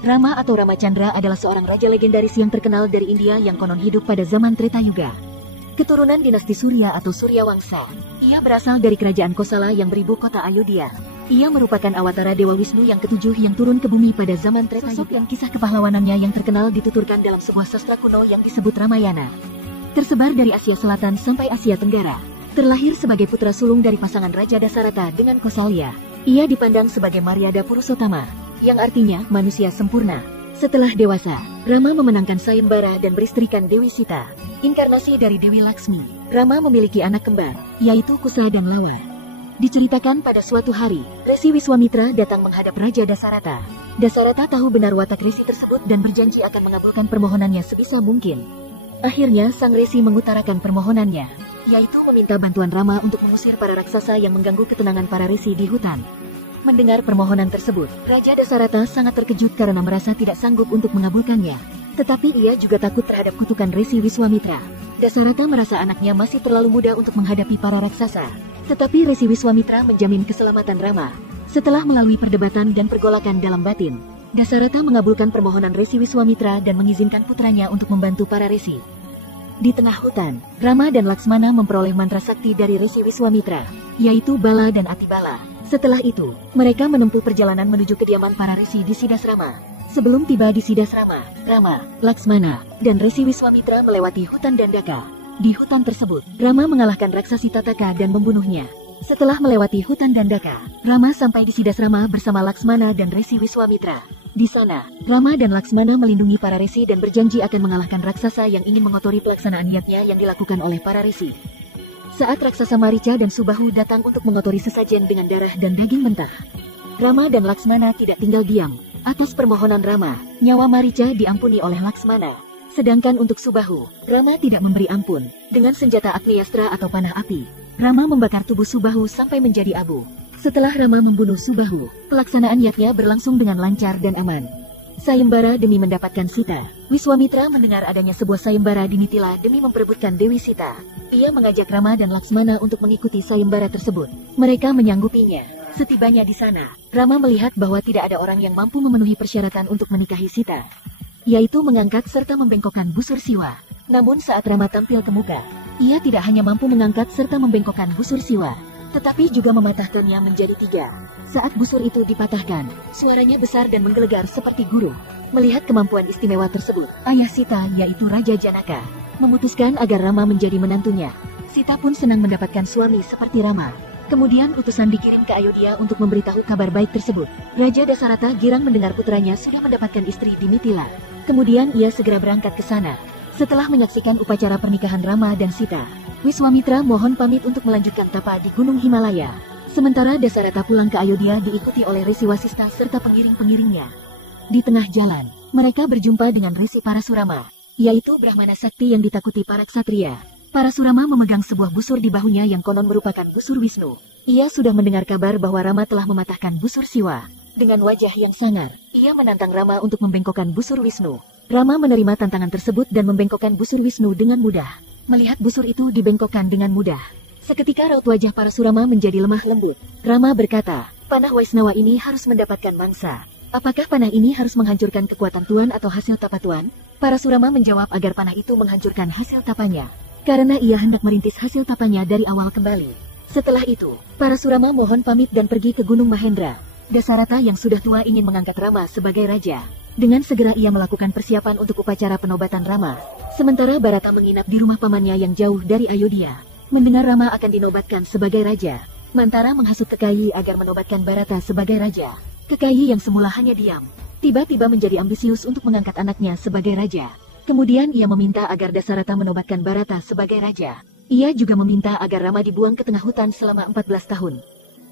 Rama atau Ramacandra adalah seorang raja legendaris yang terkenal dari India yang konon hidup pada zaman Treta Yuga. Keturunan dinasti Surya atau Surya Wangsa. Ia berasal dari kerajaan Kosala yang beribu kota Ayodhya. Ia merupakan awatara Dewa Wisnu yang ketujuh yang turun ke bumi pada zaman Treta Yuga. Yang kisah kepahlawanannya yang terkenal dituturkan dalam sebuah sastra kuno yang disebut Ramayana. Tersebar dari Asia Selatan sampai Asia Tenggara. Terlahir sebagai putra sulung dari pasangan Raja Dasarata dengan Kosalya. Ia dipandang sebagai Maryada Purusottama, yang artinya manusia sempurna. Setelah dewasa, Rama memenangkan sayembara dan beristrikan Dewi Sita, inkarnasi dari Dewi Laksmi. Rama memiliki anak kembar, yaitu Kusa dan Lawa. Diceritakan pada suatu hari, Resi Wiswamitra datang menghadap Raja Dasarata. Dasarata tahu benar watak Resi tersebut dan berjanji akan mengabulkan permohonannya sebisa mungkin. Akhirnya sang Resi mengutarakan permohonannya, yaitu meminta bantuan Rama untuk mengusir para raksasa yang mengganggu ketenangan para Resi di hutan. Mendengar permohonan tersebut, Raja Dasarata sangat terkejut karena merasa tidak sanggup untuk mengabulkannya. Tetapi ia juga takut terhadap kutukan Resi Wiswamitra. Dasarata merasa anaknya masih terlalu muda untuk menghadapi para raksasa. Tetapi Resi Wiswamitra menjamin keselamatan Rama. Setelah melalui perdebatan dan pergolakan dalam batin, Dasarata mengabulkan permohonan Resi Wiswamitra dan mengizinkan putranya untuk membantu para Resi. Di tengah hutan, Rama dan Laksmana memperoleh mantra sakti dari Resi Wiswamitra, yaitu Bala dan Atibala. Setelah itu, mereka menempuh perjalanan menuju kediaman para Resi di Sidasrama. Sebelum tiba di Sidasrama, Rama, Laksmana, dan Resi Wiswamitra melewati hutan Dandaka. Di hutan tersebut, Rama mengalahkan raksasi Tataka dan membunuhnya. Setelah melewati hutan Dandaka, Rama sampai di Sidasrama bersama Laksmana dan Resi Wiswamitra. Di sana, Rama dan Laksmana melindungi para Resi dan berjanji akan mengalahkan raksasa yang ingin mengotori pelaksanaan niatnya yang dilakukan oleh para Resi. Saat raksasa Marica dan Subahu datang untuk mengotori sesajen dengan darah dan daging mentah, Rama dan Laksmana tidak tinggal diam. Atas permohonan Rama, nyawa Marica diampuni oleh Laksmana. Sedangkan untuk Subahu, Rama tidak memberi ampun. Dengan senjata Agniastra atau panah api, Rama membakar tubuh Subahu sampai menjadi abu. Setelah Rama membunuh Subahu, pelaksanaan niatnya berlangsung dengan lancar dan aman. Sayembara demi mendapatkan Sita. Wiswamitra mendengar adanya sebuah sayembara di Mithila demi memperebutkan Dewi Sita. Ia mengajak Rama dan Laksmana untuk mengikuti sayembara tersebut. Mereka menyanggupinya. Setibanya di sana, Rama melihat bahwa tidak ada orang yang mampu memenuhi persyaratan untuk menikahi Sita, yaitu mengangkat serta membengkokkan busur Siwa. Namun saat Rama tampil ke muka, ia tidak hanya mampu mengangkat serta membengkokkan busur Siwa, tetapi juga mematahkannya menjadi 3. Saat busur itu dipatahkan, suaranya besar dan menggelegar seperti guru. Melihat kemampuan istimewa tersebut, ayah Sita yaitu Raja Janaka memutuskan agar Rama menjadi menantunya. Sita pun senang mendapatkan suami seperti Rama. Kemudian utusan dikirim ke Ayodhya untuk memberitahu kabar baik tersebut. Raja Dasarata girang mendengar putranya sudah mendapatkan istri di Mithila. Kemudian ia segera berangkat ke sana. Setelah menyaksikan upacara pernikahan Rama dan Sita, Wiswamitra mohon pamit untuk melanjutkan tapa di Gunung Himalaya. Sementara Dasarata pulang ke Ayodhya diikuti oleh Resi Wasista serta pengiring-pengiringnya. Di tengah jalan, mereka berjumpa dengan Resi Parasurama, yaitu Brahmana Sakti yang ditakuti para ksatria. Parasurama memegang sebuah busur di bahunya yang konon merupakan busur Wisnu. Ia sudah mendengar kabar bahwa Rama telah mematahkan busur Siwa. Dengan wajah yang sangar, ia menantang Rama untuk membengkokkan busur Wisnu. Rama menerima tantangan tersebut dan membengkokkan busur Wisnu dengan mudah. Melihat busur itu dibengkokkan dengan mudah, seketika raut wajah Parasurama menjadi lemah lembut. Rama berkata, panah Waisnawa ini harus mendapatkan mangsa. Apakah panah ini harus menghancurkan kekuatan Tuan atau hasil tapa Tuan? Parasurama menjawab agar panah itu menghancurkan hasil tapanya, karena ia hendak merintis hasil tapanya dari awal kembali. Setelah itu, Parasurama mohon pamit dan pergi ke Gunung Mahendra. Dasarata yang sudah tua ingin mengangkat Rama sebagai raja. Dengan segera ia melakukan persiapan untuk upacara penobatan Rama. Sementara Barata menginap di rumah pamannya yang jauh dari Ayodhya. Mendengar Rama akan dinobatkan sebagai raja, Mantara menghasut Kekayi agar menobatkan Barata sebagai raja. Kekayi yang semula hanya diam, tiba-tiba menjadi ambisius untuk mengangkat anaknya sebagai raja. Kemudian ia meminta agar Dasarata menobatkan Barata sebagai raja. Ia juga meminta agar Rama dibuang ke tengah hutan selama 14 tahun.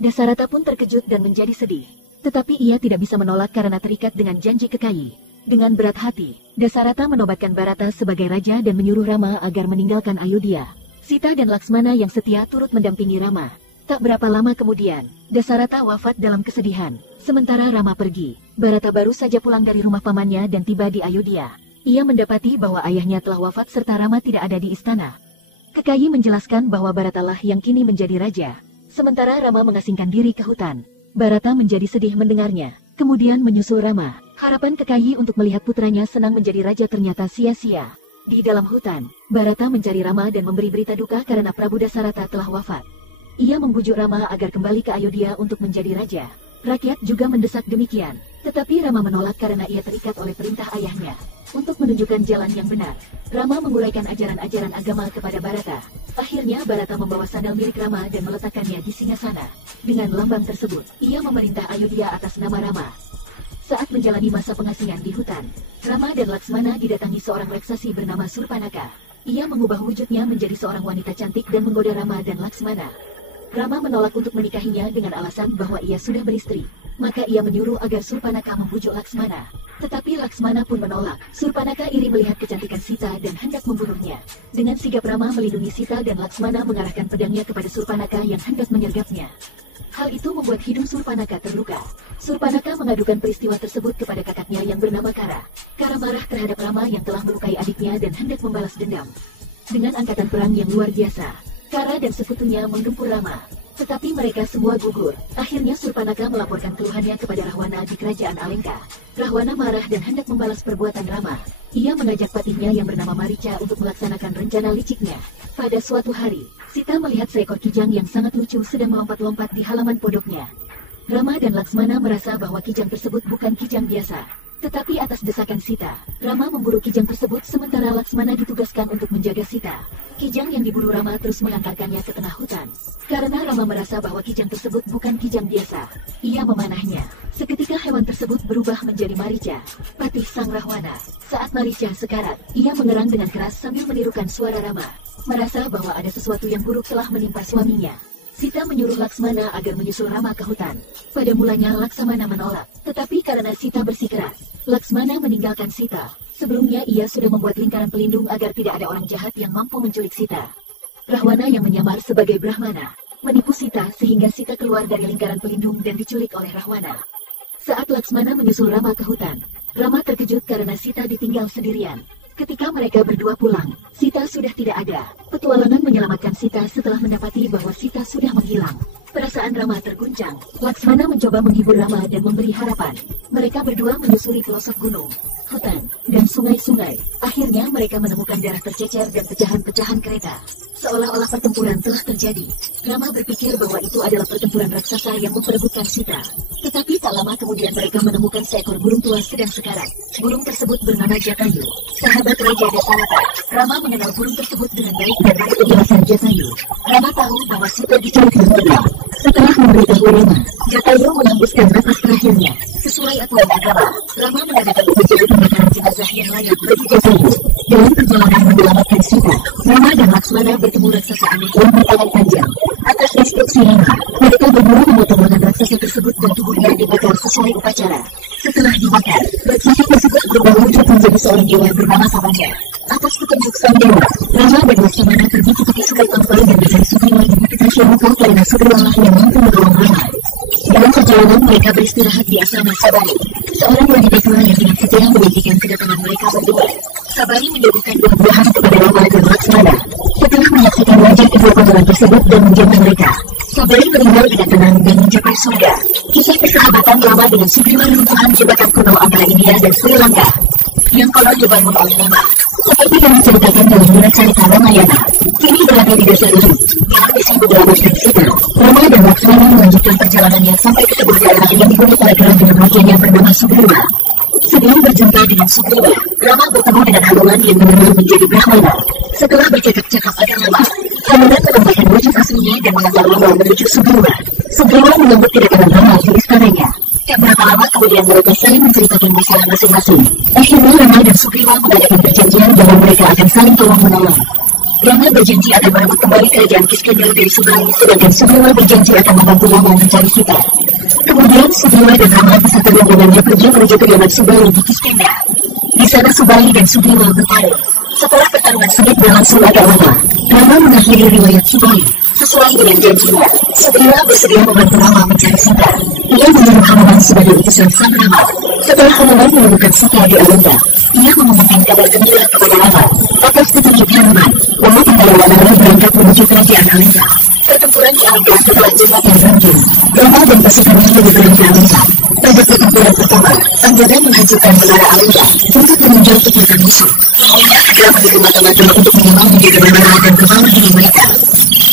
Dasarata pun terkejut dan menjadi sedih. Tetapi ia tidak bisa menolak karena terikat dengan janji Kekayi. Dengan berat hati, Dasarata menobatkan Barata sebagai raja dan menyuruh Rama agar meninggalkan Ayodhya. Sita dan Laksmana yang setia turut mendampingi Rama. Tak berapa lama kemudian, Dasarata wafat dalam kesedihan. Sementara Rama pergi, Barata baru saja pulang dari rumah pamannya dan tiba di Ayodhya. Ia mendapati bahwa ayahnya telah wafat serta Rama tidak ada di istana. Kekayi menjelaskan bahwa Baratalah yang kini menjadi raja. Sementara Rama mengasingkan diri ke hutan. Barata menjadi sedih mendengarnya, kemudian menyusul Rama. Harapan Kekayi untuk melihat putranya senang menjadi raja ternyata sia-sia. Di dalam hutan, Bharata mencari Rama dan memberi berita duka karena Prabu Dasarata telah wafat. Ia membujuk Rama agar kembali ke Ayodhya untuk menjadi raja. Rakyat juga mendesak demikian, tetapi Rama menolak karena ia terikat oleh perintah ayahnya. Untuk menunjukkan jalan yang benar, Rama menguraikan ajaran-ajaran agama kepada Bharata. Akhirnya Bharata membawa sandal milik Rama dan meletakkannya di singgasana. Dengan lambang tersebut, ia memerintah Ayodhya atas nama Rama. Saat menjalani masa pengasingan di hutan, Rama dan Laksmana didatangi seorang raksasi bernama Surpanaka. Ia mengubah wujudnya menjadi seorang wanita cantik dan menggoda Rama dan Laksmana. Rama menolak untuk menikahinya dengan alasan bahwa ia sudah beristri. Maka ia menyuruh agar Surpanaka membujuk Laksmana. Tetapi Laksmana pun menolak. Surpanaka iri melihat kecantikan Sita dan hendak membunuhnya. Dengan sigap Rama melindungi Sita dan Laksmana mengarahkan pedangnya kepada Surpanaka yang hendak menyergapnya. Hal itu membuat hidung Surpanaka terluka. Surpanaka mengadukan peristiwa tersebut kepada kakaknya yang bernama Kara. Kara marah terhadap Rama yang telah melukai adiknya dan hendak membalas dendam. Dengan angkatan perang yang luar biasa, Kara dan sekutunya menggempur Rama. Tetapi mereka semua gugur. Akhirnya Surpanaka melaporkan keluhannya kepada Rahwana di kerajaan Alengka. Rahwana marah dan hendak membalas perbuatan Rama. Ia mengajak patihnya yang bernama Marica untuk melaksanakan rencana liciknya. Pada suatu hari, Sita melihat seekor kijang yang sangat lucu sedang melompat-lompat di halaman pondoknya. Rama dan Laksmana merasa bahwa kijang tersebut bukan kijang biasa. Tetapi atas desakan Sita, Rama memburu kijang tersebut sementara Laksmana ditugaskan untuk menjaga Sita. Kijang yang diburu Rama terus mengantarkannya ke tengah hutan. Karena Rama merasa bahwa kijang tersebut bukan kijang biasa, ia memanahnya. Seketika hewan tersebut berubah menjadi Marica, patih sang Rahwana. Saat Marica sekarat, ia mengerang dengan keras sambil menirukan suara Rama. Merasa bahwa ada sesuatu yang buruk telah menimpa suaminya. Sita menyuruh Laksmana agar menyusul Rama ke hutan. Pada mulanya Laksmana menolak, tetapi karena Sita bersikeras, Laksmana meninggalkan Sita. Sebelumnya ia sudah membuat lingkaran pelindung agar tidak ada orang jahat yang mampu menculik Sita. Rahwana yang menyamar sebagai Brahmana menipu Sita sehingga Sita keluar dari lingkaran pelindung dan diculik oleh Rahwana. Saat Laksmana menyusul Rama ke hutan, Rama terkejut karena Sita ditinggal sendirian. Ketika mereka berdua pulang, Sita sudah tidak ada. Petualangan menyelamatkan Sita setelah mendapati bahwa Sita sudah menghilang. Perasaan Rama terguncang. Laksmana mencoba menghibur Rama dan memberi harapan. Mereka berdua menyusuri pelosok gunung, hutan, dan sungai-sungai. Akhirnya mereka menemukan darah tercecer dan pecahan-pecahan kereta. Seolah-olah pertempuran telah terjadi. Rama berpikir bahwa itu adalah pertempuran raksasa yang memperebutkan Sita. Tetapi tak lama kemudian mereka menemukan seekor burung tua sedang sekarat. Burung tersebut bernama Jatayu, sahabat Raja Dasarata. Rama mengenal burung tersebut dengan baik dan dari penjelasan Jatayu, Rama tahu bahwa Sita diculik Rahwana. Setelah memberitahu Rama, Jatayu menghembuskan nafas terakhirnya. Sesuai aturan agama, Rama mengadakan upacara pembakaran jenazah yang layak bagi Jatayu. Dalam perjalanan menyelamatkan Sita, Rama dan Laksmana bertemu raksasa aneh yang bertangan panjang. Atas instruksi Rama, mereka berburu memotong raksasa tersebut dan tubuhnya dibakar sesuai upacara. Setelah dibakar, raksasa tersebut berubah wujud menjadi seorang dewa bernama Samanya. Atas petunjuk sang dewa, Rama dan Laksamana pergi ke tepi sungai Tampai dan mencari Sugriwa di Bukit Rasyamuka karena Sugriwa yang mampu menolong Rama. Dalam perjalanan mereka beristirahat di asrama Sabari, seorang wanita tua yang dengan setia menantikan kedatangan mereka berdua. Sabari menyuguhkan buah-buahan kepada Rama dan Laksmana. Setelah menyaksikan wajah kedua pasangan tersebut dan menjaga mereka, Sabari meninggal dengan tenang dan mencapai surga. Kisah persahabatan Rama dengan Sugriwa runtuhan jembatan kuno antara India dan Sri Lanka yang konon dibangun oleh Rama, seperti yang diceritakan dalam Muracarita Ramayana, kini berada di dasar laut. Dalam isi beberapa cerita, Rama dan Laksmana melanjutkan perjalanannya sampai ke sebuah daerah yang dihuni oleh kerajaan rajanya bernama Sugriwa. Sebelum berjumpa dengan Sugriwa, Rama bertemu dengan Hanuman yang benar menjadi Brahmana. Setelah bercakap-cakap agak lama, Hanuman menampakkan wujud aslinya dan mengantar Rama menuju Sugriwa. Sugriwa menyambut kedatangan Rama di istananya. Tak berapa lama kemudian mereka saling menceritakan masalah masing-masing. Akhirnya Rama dan Sugriwa mengadakan perjanjian bahwa mereka akan saling tolong-menolong. Rama berjanji akan merebut kembali kerajaan Kiskendra dari Subali, sedangkan Sugriwa berjanji akan membantu Rama mencari Sita. Kemudian Sugriwa dan Rama beserta rombongannya pergi menuju kediaman Subali di Kiskendra. Di sana Subali dan Sugriwa bertarung. Setelah pertarungan sengit berlangsung agak lama, Rama mengakhiri riwayat Subali. Sesuai dengan janjinya, Sugriwa bersedia membantu Rama mencari Sita. Ia menyuruh Hanuman sebagai utusan sang Rama. Setelah Hanuman menemukan Sita di Alengka, ia mengumumkan kabar gembira kepada Rama. Atas petunjuk Hanuman, Rama membawa Rama berangkat menuju kerajaan Alengka. Pertempuran di Alengka setelah jembatan Ranjung, Rama dan pasukannya menyeberang ke Alengka. Pada pertempuran pertama, Anggara mengajukan menara Aulia untuk menunjuk kekuatan musuh. Ia segera mendukung mata-mata untuk menyerang di mana dan kembali diri mereka.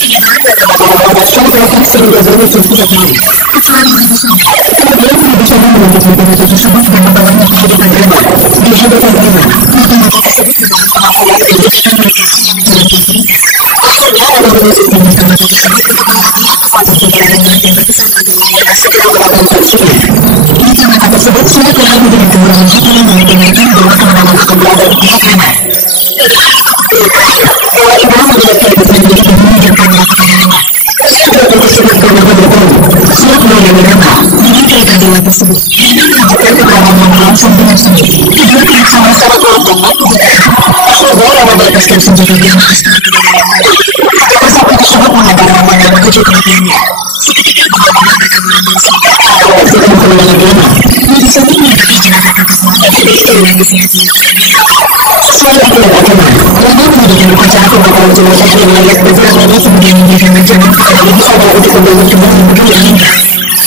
Kenyataan beberapa sekali berlaku sehingga zona tidak lari. Kecuali musuh. Kemudian berbicara menuntut mata-mata tersebut dan membawanya ke hadapan Rama. Di hadapan Rama, mata-mata tersebut membawa pengakuan dan dikatakan mereka hanya menjalankan perintah. Akhirnya Rama menuntut mata-mata tersebut untuk mengatakan kepada saudaranya dan berpesan agar segera melakukan fungsinya. Mata-mata tersebut sudah berlalu dengan kemurahan hati yang mendengarkan bahwa kemenangan akan berada di pihak Rama. Bahwa Ibrahim menjelaskan pesan diri dan menunjukkan melakukan Rama. Segera tersebut Rama bertemu. Siap melayani Rama dengan kereta dewa tersebut. Rama melanjutkan peperangan langsung dengan sendiri. Kedua pihak sama-sama kuat dan mampu bertahan. Akhirnya Rama melepaskan senjata dan setelah kedatangan Rama. Kata sapi tersebut mengantar Rama dan menuju kematiannya. Seketika bahwa mereka melambung senjata. Rama sudah melayani Rama. Di sampingnya bagi jenazah tersebut dengan disihati. Sesuai aturan agama, Rama mengadakan upacara pembakaran jenazah yang layak beberapa menit kemudian memberikan ancaman kepada ibu saudara untuk membangun kembali negeri yang indah.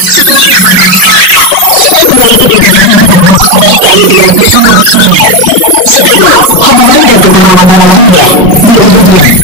Setelah Rama dikalahkan, setelah kembali ke Rama membawa kayu dengan bersama suaminya. Setelah hubungan dan pengalaman lainnya di Aulia.